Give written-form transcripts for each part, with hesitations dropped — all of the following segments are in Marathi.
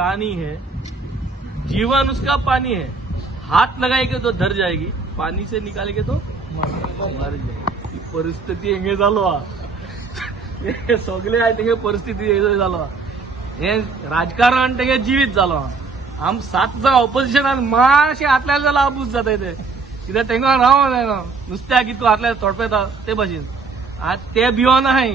कहानी है, जीवन उसका पानी है, हाथ लगाएंगे तो धर जाएगी, पानी से निकालेंगे तो मर जाएगी. परिस्थिती हेंगे झालो हे सगळे आहे तेंगे परिस्थिती हें झालो. हे राजकारण तेंगे जिवीत झालो. आम 7 जाण ऑपोजिशनान मातशें आतल्यार जाल्यार आबूज जाता ते कित्याक तेंका रावो जायना नुस्त्याक कितू आतल्यार तोडपेता ते भाशेन. आज ते भिवोन आहाय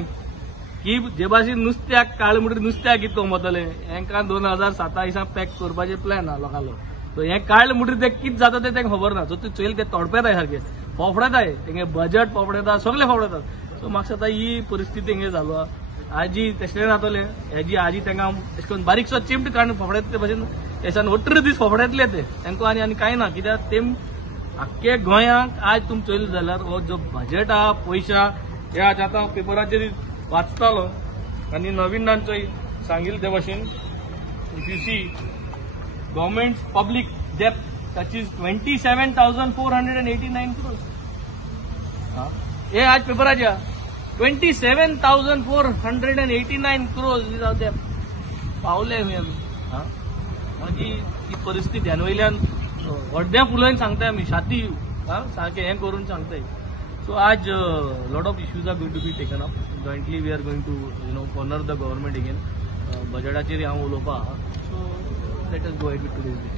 की जे भाशेन नुस्त्याक काळे म्हणटरी नुस्त्याक कितू वतले हेंका 2027 पॅक करपाचे प्लॅन आहा लोकांलो. सो हें काळें म्हणटरी ते कितें जाता ते तेंका खबर ना. सो ते चोयल ते तोडपेताय सारखे फोफडताय तेंगे बजट फोफडता सगळे फोफडतात. सो म्हाका दिसता ही परिस्थिती हेंगे जालो. आजी तशें जातले हेजी आजी तेंका अशें करून बारीकसो चिमट काडून फोफडत ते भाशेन त्याच्यान 18 दीस फोफडेतले ते तांकां आनी कांय ना. कित्याक तेम आख्खे गोंयांक आज तुम चोयल जाल्यार हो जो बजेट आहा पयशा हे आज आतां पेपराचेर वाचतालो आनी नवीनांचोय सांगिल्ले ते भाशेन if you see government public डेप्ट दॅट इज 27,489 crores. हे आज पेपराचे 27,489 crores इज आवर डेप्ट. पावले आमी मागीर ही परिस्थिती ध्यान वयल्यान व्हडल्या फुलांनी सांगताय आमी छाती सारखे हें करून सांगताय. सो आज lot of issues are going to be taken up jointly. We are going to corner the government again. बजेटाचेर हांव उलोवपा. So let us go head with today's day.